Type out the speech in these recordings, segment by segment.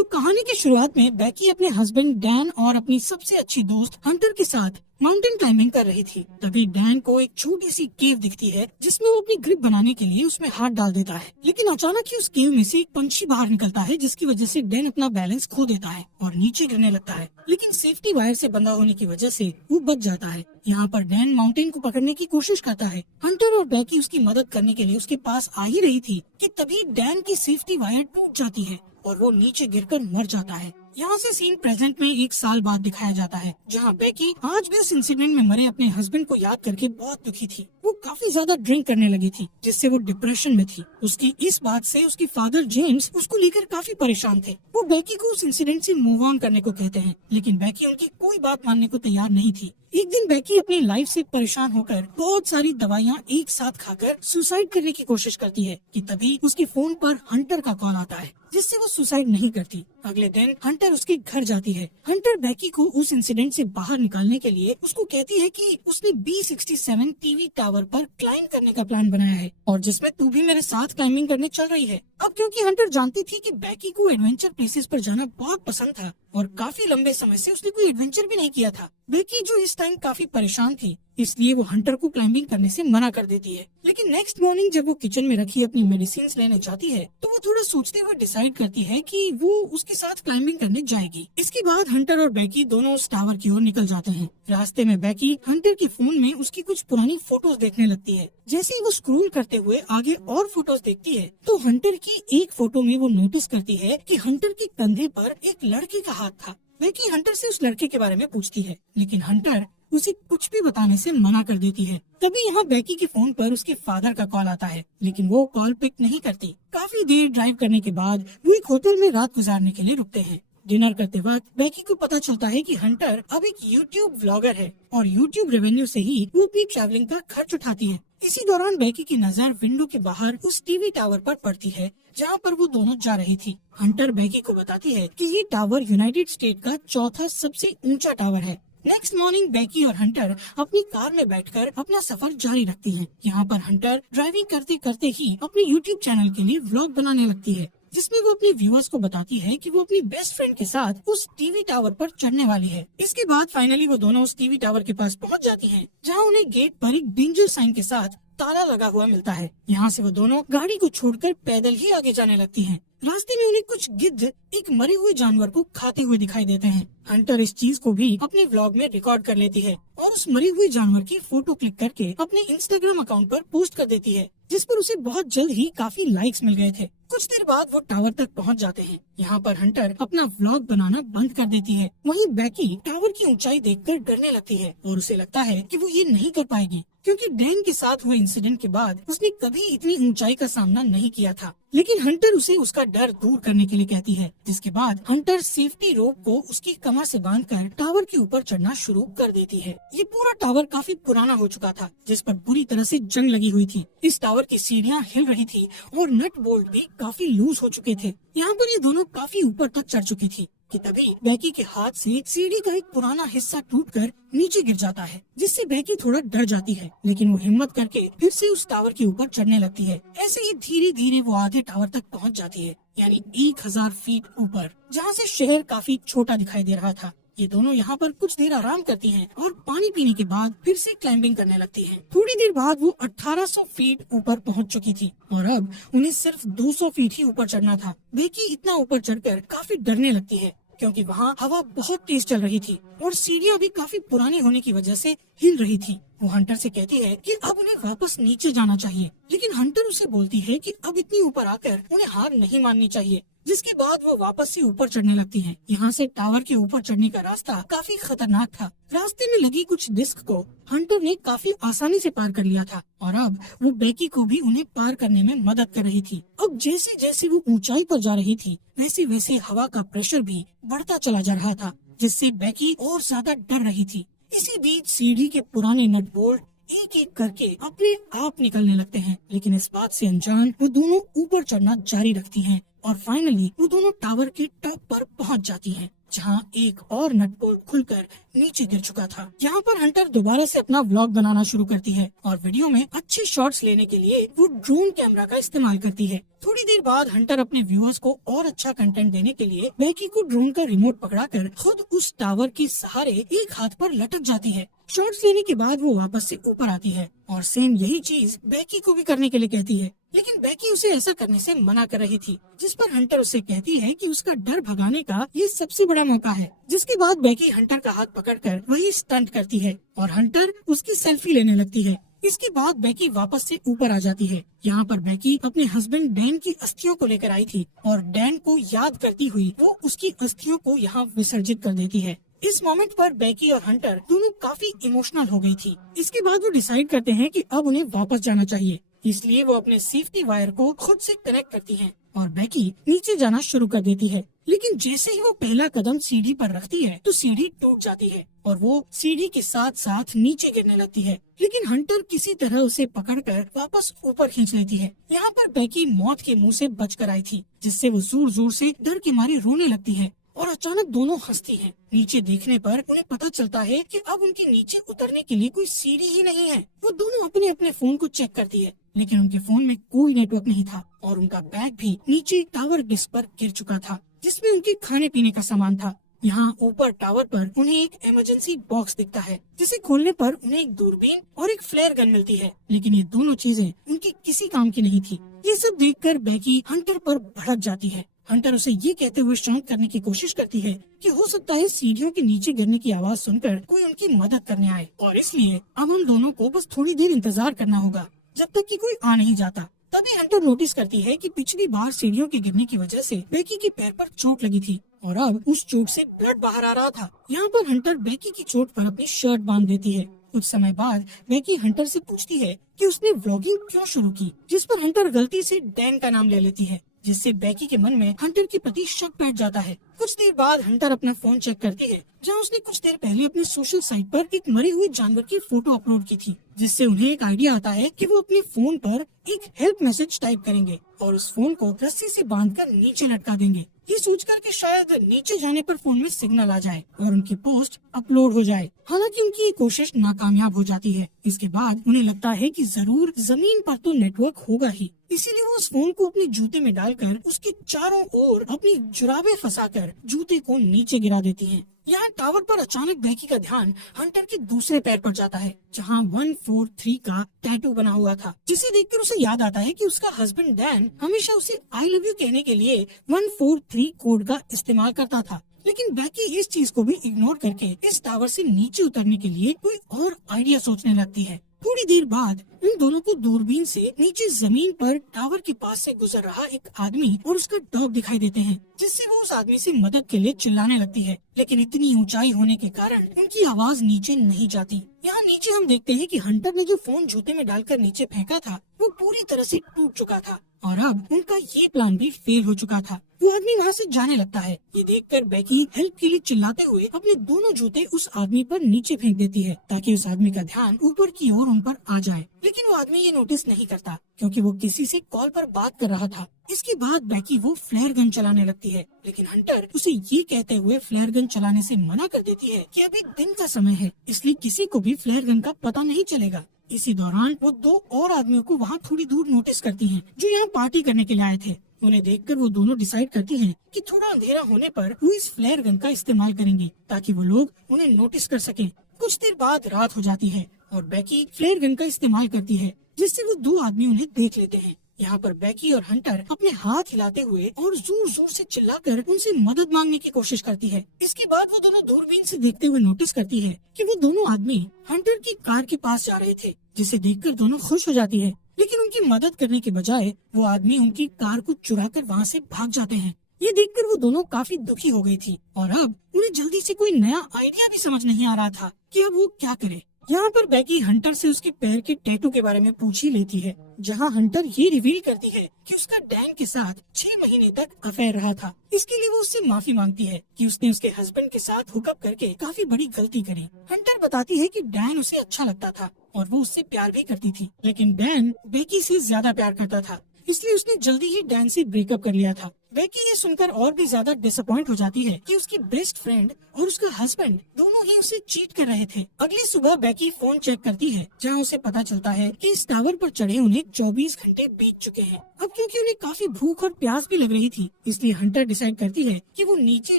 तो कहानी की शुरुआत में बेकी अपने हस्बैंड डैन और अपनी सबसे अच्छी दोस्त हंटर के साथ माउंटेन क्लाइंबिंग कर रही थी। तभी डैन को एक छोटी सी केव दिखती है जिसमें वो अपनी ग्रिप बनाने के लिए उसमें हाथ डाल देता है, लेकिन अचानक ही उस केव में से एक पंछी बाहर निकलता है जिसकी वजह से डैन अपना बैलेंस खो देता है और नीचे गिरने लगता है, लेकिन सेफ्टी वायर से बंधा होने की वजह से वो बच जाता है। यहाँ पर डैन माउंटेन को पकड़ने की कोशिश करता है। हंटर और बेकी उसकी मदद करने के लिए उसके पास आ ही रही थी कि तभी डैन की सेफ्टी वायर टूट जाती है और वो नीचे गिरकर मर जाता है। यहाँ से सीन प्रेजेंट में 1 साल बाद दिखाया जाता है, जहाँ बेकी आज भी उस इंसिडेंट में मरे अपने हस्बैंड को याद करके बहुत दुखी थी। वो काफी ज्यादा ड्रिंक करने लगी थी जिससे वो डिप्रेशन में थी। उसकी इस बात से उसके फादर जेम्स उसको लेकर काफी परेशान थे। वो बेकी को उस इंसिडेंट से मूव ऑन करने को कहते हैं, लेकिन बेकी उनकी कोई बात मानने को तैयार नहीं थी। एक दिन बेकी अपनी लाइफ से परेशान होकर बहुत सारी दवाइयाँ एक साथ खाकर सुसाइड करने की कोशिश करती है कि तभी उसके फोन पर हंटर का कॉल आता है जिससे वो सुसाइड नहीं करती। अगले दिन हंटर उसके घर जाती है। हंटर बेकी को उस इंसिडेंट से बाहर निकालने के लिए उसको कहती है कि उसने B67 टीवी टावर पर क्लाइंब करने का प्लान बनाया है और जिसमें तू भी मेरे साथ क्लाइंबिंग करने चल रही है। अब क्योंकि हंटर जानती थी कि बेकी को एडवेंचर प्लेसेस पर जाना बहुत पसंद था और काफी लंबे समय से उसने कोई एडवेंचर भी नहीं किया था, बेकी जो इस टाइम काफी परेशान थी, इसलिए वो हंटर को क्लाइंबिंग करने से मना कर देती है। लेकिन नेक्स्ट मॉर्निंग जब वो किचन में रखी अपनी मेडिसिन लेने जाती है तो वो थोड़ा सोचते हुए डिसाइड करती है कि वो उसके साथ क्लाइंबिंग करने जाएगी। इसके बाद हंटर और बेकी दोनों उस टावर की ओर निकल जाते हैं। रास्ते में बेकी हंटर के फोन में उसकी कुछ पुरानी फोटोज देखने लगती है। जैसे ही वो स्क्रॉल करते हुए आगे और फोटोज देखती है तो हंटर की एक फोटो में वो नोटिस करती है कि हंटर के कंधे पर एक लड़के का हाथ था। बेकी हंटर से उस लड़के के बारे में पूछती है, लेकिन हंटर उसे कुछ भी बताने से मना कर देती है। तभी यहाँ बेकी के फोन पर उसके फादर का कॉल आता है, लेकिन वो कॉल पिक नहीं करती। काफी देर ड्राइव करने के बाद वो एक होटल में रात गुजारने के लिए रुकते हैं। डिनर करते वक्त बेकी को पता चलता है कि हंटर अब एक यूट्यूब व्लॉगर है और यूट्यूब रेवेन्यू से ही वो अपनी ट्रैवलिंग का खर्च उठाती है। इसी दौरान बेकी की नजर विंडो के बाहर उस टीवी टावर पर पड़ती है जहाँ पर वो दोनों जा रही थी। हंटर बेकी को बताती है कि ये टावर यूनाइटेड स्टेट का चौथा सबसे ऊंचा टावर है। नेक्स्ट मॉर्निंग बेकी और हंटर अपनी कार में बैठकर अपना सफर जारी रखती हैं। यहाँ पर हंटर ड्राइविंग करते करते ही अपने यूट्यूब चैनल के लिए व्लॉग बनाने लगती है, जिसमें वो अपने व्यूअर्स को बताती है कि वो अपनी बेस्ट फ्रेंड के साथ उस टीवी टावर पर चढ़ने वाली है। इसके बाद फाइनली वो दोनों उस टीवी टावर के पास पहुंच जाती हैं, जहां उन्हें गेट पर एक डेंजर साइन के साथ ताला लगा हुआ मिलता है। यहाँ से वो दोनों गाड़ी को छोड़कर पैदल ही आगे जाने लगती हैं। रास्ते में उन्हें कुछ गिद्ध एक मरे हुए जानवर को खाते हुए दिखाई देते हैं। हंटर इस चीज को भी अपने व्लॉग में रिकॉर्ड कर लेती है और उस मरे हुए जानवर की फोटो क्लिक करके अपने इंस्टाग्राम अकाउंट पर पोस्ट कर देती है, जिस पर उसे बहुत जल्द ही काफी लाइक्स मिल गए थे। कुछ देर बाद वो टावर तक पहुंच जाते हैं। यहाँ पर हंटर अपना व्लॉग बनाना बंद कर देती है। वहीं बेकी टावर की ऊंचाई देखकर डरने लगती है और उसे लगता है कि वो ये नहीं कर पाएगी, क्योंकि डैन के साथ हुए इंसिडेंट के बाद उसने कभी इतनी ऊंचाई का सामना नहीं किया था। लेकिन हंटर उसे उसका डर दूर करने के लिए कहती है, जिसके बाद हंटर सेफ्टी रोप को उसकी कमर से बांधकर टावर के ऊपर चढ़ना शुरू कर देती है। ये पूरा टावर काफी पुराना हो चुका था, जिस पर बुरी तरह से जंग लगी हुई थी। इस टावर की सीढ़ियाँ हिल रही थी और नट बोल्ट भी काफी लूज हो चुके थे। यहाँ पर ये दोनों काफी ऊपर तक चढ़ चुकी थी कि तभी बेकी के हाथ से सीढ़ी का एक पुराना हिस्सा टूटकर नीचे गिर जाता है, जिससे बेकी थोड़ा डर जाती है, लेकिन वो हिम्मत करके फिर से उस टावर के ऊपर चढ़ने लगती है। ऐसे ही धीरे धीरे वो आधे टावर तक पहुंच जाती है, यानी 1000 फीट ऊपर, जहाँ से शहर काफी छोटा दिखाई दे रहा था। ये दोनों यहाँ पर कुछ देर आराम करती हैं और पानी पीने के बाद फिर से क्लाइंबिंग करने लगती हैं। थोड़ी देर बाद वो 1800 फीट ऊपर पहुँच चुकी थी और अब उन्हें सिर्फ 200 फीट ही ऊपर चढ़ना था। बेकी इतना ऊपर चढ़कर काफी डरने लगती है, क्योंकि वहाँ हवा बहुत तेज चल रही थी और सीढ़ियाँ भी काफी पुरानी होने की वजह से हिल रही थी। वो हंटर से कहती है कि अब उन्हें वापस नीचे जाना चाहिए, लेकिन हंटर उसे बोलती है कि अब इतनी ऊपर आकर उन्हें हार नहीं माननी चाहिए। जिसके बाद वो वापस से ऊपर चढ़ने लगती हैं। यहाँ से टावर के ऊपर चढ़ने का रास्ता काफी खतरनाक था। रास्ते में लगी कुछ डिस्क को हंटर ने काफी आसानी से पार कर लिया था और अब वो बेकी को भी उन्हें पार करने में मदद कर रही थी। अब जैसे जैसे वो ऊंचाई पर जा रही थी वैसे वैसे हवा का प्रेशर भी बढ़ता चला जा रहा था, जिससे बेकी और ज्यादा डर रही थी। इसी बीच सीढ़ी के पुराने नट बोल्ट एक एक करके अपने आप निकलने लगते हैं, लेकिन इस बात से अनजान वो दोनों ऊपर चढ़ना जारी रखती हैं और फाइनली वो दोनों टावर के टॉप पर पहुंच जाती हैं। जहां एक और नट बोल्ट खुलकर नीचे गिर चुका था। यहाँ पर हंटर दोबारा से अपना व्लॉग बनाना शुरू करती है और वीडियो में अच्छे शॉट्स लेने के लिए वो ड्रोन कैमरा का इस्तेमाल करती है। थोड़ी देर बाद हंटर अपने व्यूअर्स को और अच्छा कंटेंट देने के लिए बेकी को ड्रोन का रिमोट पकड़ाकर खुद उस टावर के सहारे एक हाथ पर लटक जाती है। शॉट्स लेने के बाद वो वापस से ऊपर आती है और सेम यही चीज बेकी को भी करने के लिए कहती है, लेकिन बेकी उसे ऐसा करने से मना कर रही थी, जिस पर हंटर उसे कहती है कि उसका डर भगाने का ये सबसे बड़ा मौका है। जिसके बाद बेकी हंटर का हाथ पकड़कर वही स्टंट करती है और हंटर उसकी सेल्फी लेने लगती है। इसके बाद बेकी वापस से ऊपर आ जाती है। यहाँ पर बेकी अपने हस्बैंड डैन की अस्थियों को लेकर आई थी और डैन को याद करती हुई वो उसकी अस्थियों को यहाँ विसर्जित कर देती है। इस मोमेंट पर बेकी और हंटर दोनों काफी इमोशनल हो गई थी। इसके बाद वो डिसाइड करते हैं कि अब उन्हें वापस जाना चाहिए, इसलिए वो अपने सेफ्टी वायर को खुद से कनेक्ट करती हैं और बेकी नीचे जाना शुरू कर देती है। लेकिन जैसे ही वो पहला कदम सीढ़ी पर रखती है तो सीढ़ी टूट जाती है और वो सीढ़ी के साथ साथ नीचे गिरने लगती है। लेकिन हंटर किसी तरह उसे पकड़कर वापस ऊपर खींच लेती है। यहाँ पर बेकी मौत के मुंह से बचकर आई थी, जिससे वो जोर जोर से डर के मारे रोने लगती है और अचानक दोनों हंसती हैं। नीचे देखने पर उन्हें पता चलता है कि अब उनके नीचे उतरने के लिए कोई सीढ़ी ही नहीं है। वो दोनों अपने अपने फोन को चेक करती है, लेकिन उनके फोन में कोई नेटवर्क नहीं था और उनका बैग भी नीचे टावर डिस्क पर गिर चुका था, जिसमें उनके खाने पीने का सामान था। यहाँ ऊपर टावर पर उन्हें एक इमरजेंसी बॉक्स दिखता है, जिसे खोलने पर उन्हें एक दूरबीन और एक फ्लेयर गन मिलती है, लेकिन ये दोनों चीजें उनकी किसी काम की नहीं थी। ये सब देखकर बेकी हंटर पर भड़क जाती है। हंटर उसे ये कहते हुए शांत करने की कोशिश करती है कि हो सकता है सीढ़ियों के नीचे गिरने की आवाज सुनकर कोई उनकी मदद करने आए और इसलिए अब हम दोनों को बस थोड़ी देर इंतजार करना होगा जब तक कि कोई आ नहीं जाता। तभी हंटर नोटिस करती है कि पिछली बार सीढ़ियों के गिरने की वजह से बेकी के पैर पर चोट लगी थी और अब उस चोट से ब्लड बाहर आ रहा था। यहाँ पर हंटर बेकी की चोट पर अपनी शर्ट बांध देती है। कुछ समय बाद बेकी हंटर से पूछती है कि उसने व्लॉगिंग क्यों शुरू की, जिस पर हंटर गलती से डैन का नाम ले लेती है, जिससे बेकी के मन में हंटर के प्रति शक बैठ जाता है। कुछ देर बाद हंटर अपना फोन चेक करती है, जहां उसने कुछ देर पहले अपने सोशल साइट पर एक मरे हुए जानवर की फोटो अपलोड की थी, जिससे उन्हें एक आइडिया आता है कि वो अपने फोन पर एक हेल्प मैसेज टाइप करेंगे और उस फोन को रस्सी से बांधकर नीचे लटका देंगे, ये सोचकर कि शायद नीचे जाने पर फोन में सिग्नल आ जाए और उनकी पोस्ट अपलोड हो जाए। हालांकि उनकी ये कोशिश नाकामयाब हो जाती है। इसके बाद उन्हें लगता है कि जरूर जमीन पर तो नेटवर्क होगा ही, इसीलिए वो उस फोन को अपने जूते में डालकर उसके चारों ओर अपनी जुराबें फंसाकर जूते को नीचे गिरा देती हैं। यहाँ टावर पर अचानक बेकी का ध्यान हंटर के दूसरे पैर पर जाता है, जहाँ 143 का टैटू बना हुआ था, जिसे देखकर उसे याद आता है कि उसका हस्बैंड डैन हमेशा उसे आई लव यू कहने के लिए 143 कोड का इस्तेमाल करता था। लेकिन बेकी इस चीज को भी इग्नोर करके इस टावर से नीचे उतरने के लिए कोई और आइडिया सोचने लगती है। थोड़ी देर बाद इन दोनों को दूरबीन से नीचे जमीन पर टावर के पास से गुजर रहा एक आदमी और उसका डॉग दिखाई देते हैं, जिससे वो उस आदमी से मदद के लिए चिल्लाने लगती है। लेकिन इतनी ऊंचाई होने के कारण उनकी आवाज नीचे नहीं जाती। यहाँ नीचे हम देखते हैं कि हंटर ने जो फोन जूते में डालकर नीचे फेंका था वो पूरी तरह से टूट चुका था और अब उनका ये प्लान भी फेल हो चुका था। वो आदमी वहाँ से जाने लगता है। ये देखकर बेकी हेल्प के लिए चिल्लाते हुए अपने दोनों जूते उस आदमी पर नीचे फेंक देती है, ताकि उस आदमी का ध्यान ऊपर की ओर उन पर आ जाए। लेकिन वो आदमी ये नोटिस नहीं करता, क्योंकि वो किसी से कॉल पर बात कर रहा था। इसके बाद बेकी वो फ्लेयर गन चलाने लगती है, लेकिन हंटर उसे ये कहते हुए फ्लेयर गन चलाने से मना कर देती है कि अभी दिन का समय है, इसलिए किसी को भी फ्लेयर गन का पता नहीं चलेगा। इसी दौरान वो दो और आदमियों को वहाँ थोड़ी दूर नोटिस करती हैं, जो यहाँ पार्टी करने के लिए आए थे। उन्हें देखकर वो दोनों डिसाइड करती हैं कि थोड़ा अंधेरा होने पर वो इस फ्लेयर गन का इस्तेमाल करेंगे, ताकि वो लोग उन्हें नोटिस कर सकें। कुछ देर बाद रात हो जाती है और बेकी फ्लेयर गन का इस्तेमाल करती है, जिससे वो दो आदमी उन्हें देख लेते हैं। यहाँ पर बेकी और हंटर अपने हाथ हिलाते हुए और जोर जोर से चिल्लाकर उनसे मदद मांगने की कोशिश करती है। इसके बाद वो दोनों दूरबीन से देखते हुए नोटिस करती है कि वो दोनों आदमी हंटर की कार के पास जा रहे थे, जिसे देखकर दोनों खुश हो जाती है। लेकिन उनकी मदद करने के बजाय वो आदमी उनकी कार को चुरा कर वहाँ से भाग जाते हैं। ये देखकर वो दोनों काफी दुखी हो गई थी और अब उन्हें जल्दी से कोई नया आइडिया भी समझ नहीं आ रहा था कि अब वो क्या करे। यहाँ पर बेकी हंटर से उसके पैर के टैटू के बारे में पूछ ही लेती है, जहाँ हंटर ये रिवील करती है कि उसका डैन के साथ 6 महीने तक अफेयर रहा था। इसके लिए वो उससे माफी मांगती है कि उसने उसके हस्बैंड के साथ हुकअप करके काफी बड़ी गलती करी। हंटर बताती है कि डैन उसे अच्छा लगता था और वो उससे प्यार भी करती थी, लेकिन डैन बेकी से ज्यादा प्यार करता था, इसलिए उसने जल्दी ही डैन से ब्रेकअप कर लिया था। बेकी ये सुनकर और भी ज्यादा डिसअपॉइंट हो जाती है कि उसकी बेस्ट फ्रेंड और उसका हस्बैंड दोनों ही उसे चीट कर रहे थे। अगली सुबह बेकी फोन चेक करती है, जहां उसे पता चलता है कि इस टावर पर चढ़े उन्हें 24 घंटे बीत चुके हैं। अब क्योंकि उन्हें काफी भूख और प्यास भी लग रही थी, इसलिए हंटर डिसाइड करती है कि वो नीचे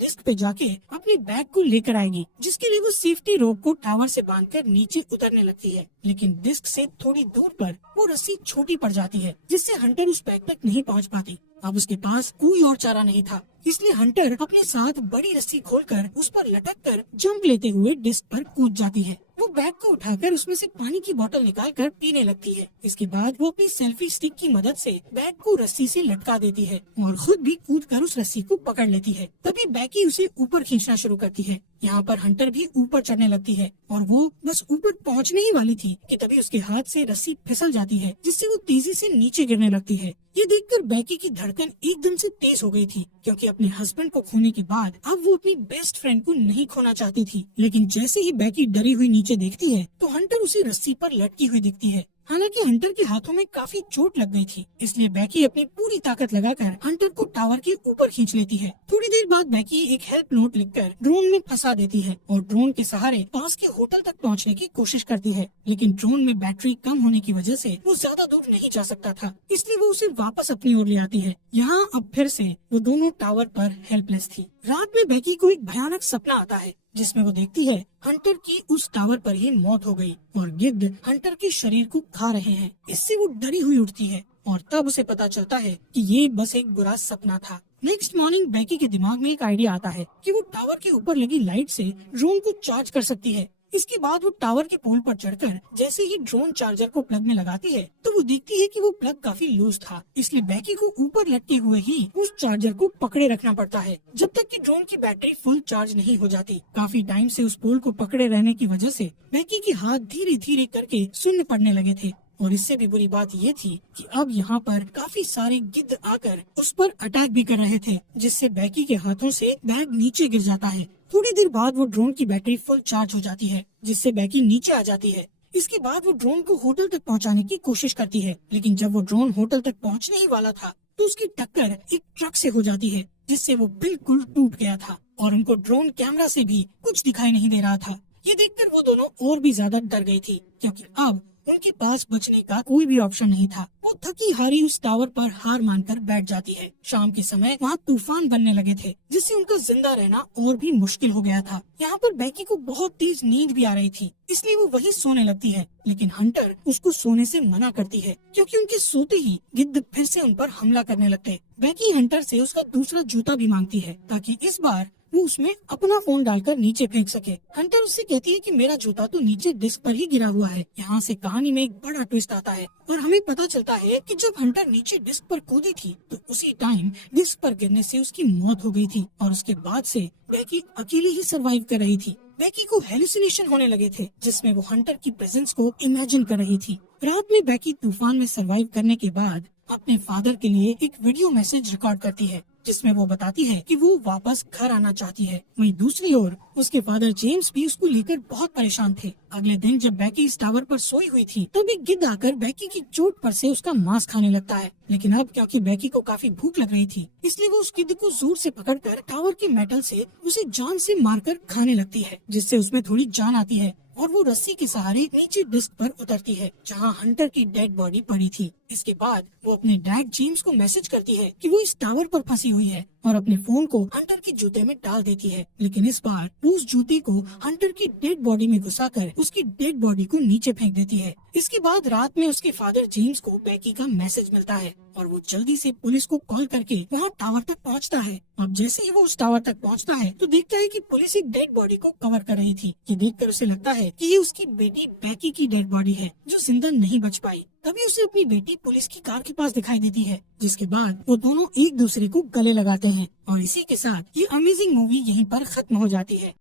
डिस्क पे जाके अपने बैग को लेकर आएगी, जिसके लिए वो सेफ्टी रोप को टावर से बांधकर नीचे उतरने लगती है। लेकिन डिस्क से थोड़ी दूर पर वो रस्सी छोटी पड़ जाती है, जिससे हंटर उस बैग तक नहीं पहुंच पाती। अब उसके पास कोई और चारा नहीं था, इसलिए हंटर अपने साथ बड़ी रस्सी खोलकर उस पर लटककर जंप लेते हुए डिस्क पर कूद जाती है। वो बैग को उठाकर उसमें से पानी की बोतल निकालकर पीने लगती है। इसके बाद वो अपनी सेल्फी स्टिक की मदद से बैग को रस्सी से लटका देती है और खुद भी कूदकर उस रस्सी को पकड़ लेती है। तभी बेकी उसे ऊपर खींचना शुरू करती है। यहाँ पर हंटर भी ऊपर चढ़ने लगती है और वो बस ऊपर पहुँचने ही वाली थी कि तभी उसके हाथ से रस्सी फिसल जाती है, जिससे वो तेजी से नीचे गिरने लगती है। ये देखकर बेकी की धड़कन एकदम से तेज हो गई थी, क्योंकि अपने हस्बैंड को खोने के बाद अब वो अपनी बेस्ट फ्रेंड को नहीं खोना चाहती थी। लेकिन जैसे ही बेकी डरी हुई नीचे देखती है तो हंटर उसे रस्सी पर लटकी हुई दिखती है। हालांकि हंटर के हाथों में काफी चोट लग गई थी, इसलिए बेकी अपनी पूरी ताकत लगाकर हंटर को टावर के ऊपर खींच लेती है। थोड़ी देर बाद बेकी एक हेल्प नोट लिखकर ड्रोन में फंसा देती है और ड्रोन के सहारे पास के होटल तक पहुंचने की कोशिश करती है। लेकिन ड्रोन में बैटरी कम होने की वजह से वो ज्यादा दूर नहीं जा सकता था, इसलिए वो उसे वापस अपनी ओर ले आती है। यहाँ अब फिर से वो दोनों टावर पर हेल्पलेस थी। रात में बेकी को एक भयानक सपना आता है, जिसमें वो देखती है हंटर की उस टावर पर ही मौत हो गई और गिद्ध हंटर के शरीर को खा रहे हैं। इससे वो डरी हुई उठती है और तब उसे पता चलता है कि ये बस एक बुरा सपना था। नेक्स्ट मॉर्निंग बेकी के दिमाग में एक आइडिया आता है कि वो टावर के ऊपर लगी लाइट से ड्रोन को चार्ज कर सकती है। इसके बाद वो टावर के पोल पर चढ़कर जैसे ही ड्रोन चार्जर को प्लग में लगाती है तो वो देखती है कि वो प्लग काफी लूज था, इसलिए बेकी को ऊपर लटके हुए ही उस चार्जर को पकड़े रखना पड़ता है जब तक कि ड्रोन की बैटरी फुल चार्ज नहीं हो जाती। काफी टाइम से उस पोल को पकड़े रहने की वजह से बेकी के हाथ धीरे धीरे करके सुन्न पड़ने लगे थे और इससे भी बुरी बात ये थी कि अब यहाँ पर काफी सारे गिद्ध आकर उस पर अटैक भी कर रहे थे, जिससे बेकी के हाथों से बैग नीचे गिर जाता है। थोड़ी देर बाद वो ड्रोन की बैटरी फुल चार्ज हो जाती है, जिससे बेकी नीचे आ जाती है। इसके बाद वो ड्रोन को होटल तक पहुंचाने की कोशिश करती है, लेकिन जब वो ड्रोन होटल तक पहुंचने ही वाला था तो उसकी टक्कर एक ट्रक से हो जाती है, जिससे वो बिल्कुल टूट गया था और उनको ड्रोन कैमरा से भी कुछ दिखाई नहीं दे रहा था। ये देखकर वो दोनों और भी ज्यादा डर गई थी, क्योंकि अब उनके पास बचने का कोई भी ऑप्शन नहीं था। वो थकी हारी उस टावर पर हार मानकर बैठ जाती है। शाम के समय वहाँ तूफान बनने लगे थे, जिससे उनका जिंदा रहना और भी मुश्किल हो गया था। यहाँ पर बेकी को बहुत तेज नींद भी आ रही थी, इसलिए वो वहीं सोने लगती है, लेकिन हंटर उसको सोने से मना करती है, क्योंकि उनके सोते ही गिद्ध फिर से उन पर हमला करने लगते। बेकी हंटर से उसका दूसरा जूता भी मांगती है, ताकि इस बार वो उसमें अपना फोन डालकर नीचे फेंक सके। हंटर उससे कहती है कि मेरा जूता तो नीचे डिस्क पर ही गिरा हुआ है। यहाँ से कहानी में एक बड़ा ट्विस्ट आता है और हमें पता चलता है कि जब हंटर नीचे डिस्क पर कूदी थी तो उसी टाइम डिस्क पर गिरने से उसकी मौत हो गई थी और उसके बाद से बेकी अकेले ही सरवाइव कर रही थी। बेकी को हेलुसिनेशन होने लगे थे, जिसमें वो हंटर की प्रेजेंस को इमेजिन कर रही थी। रात में बेकी तूफान में सरवाइव करने के बाद अपने फादर के लिए एक वीडियो मैसेज रिकॉर्ड करती है, जिसमें वो बताती है कि वो वापस घर आना चाहती है। वहीं दूसरी ओर उसके फादर जेम्स भी उसको लेकर बहुत परेशान थे। अगले दिन जब बेकी इस टावर पर सोई हुई थी तभी गिद्ध आकर बेकी की चोट पर से उसका मांस खाने लगता है। लेकिन अब क्योंकि बेकी को काफी भूख लग रही थी, इसलिए वो उस गिद्ध को जोर से पकड़कर टावर के मेटल से उसे जान से मारकर खाने लगती है, जिससे उसमें थोड़ी जान आती है और वो रस्सी के सहारे नीचे डिस्क पर उतरती है, जहाँ हंटर की डेड बॉडी पड़ी थी। इसके बाद वो अपने डैड जेम्स को मैसेज करती है कि वो इस टावर पर फंसी हुई है और अपने फोन को हंटर के जूते में डाल देती है। लेकिन इस बार वो उस जूते को हंटर की डेड बॉडी में घुसाकर उसकी डेड बॉडी को नीचे फेंक देती है। इसके बाद रात में उसके फादर जेम्स को बेकी का मैसेज मिलता है और वो जल्दी से पुलिस को कॉल करके वहाँ टावर तक पहुँचता है। अब जैसे ही वो उस टावर तक पहुँचता है तो देखता है कि पुलिस एक डेड बॉडी को कवर कर रही थी। ये देखकर उसे लगता है कि ये उसकी बेटी बेकी की डेड बॉडी है जो जिंदा नहीं बच पाई। तभी उसे अपनी बेटी पुलिस की कार के पास दिखाई देती है, जिसके बाद वो दोनों एक दूसरे को गले लगाते हैं और इसी के साथ ये अमेजिंग मूवी यहीं पर खत्म हो जाती है।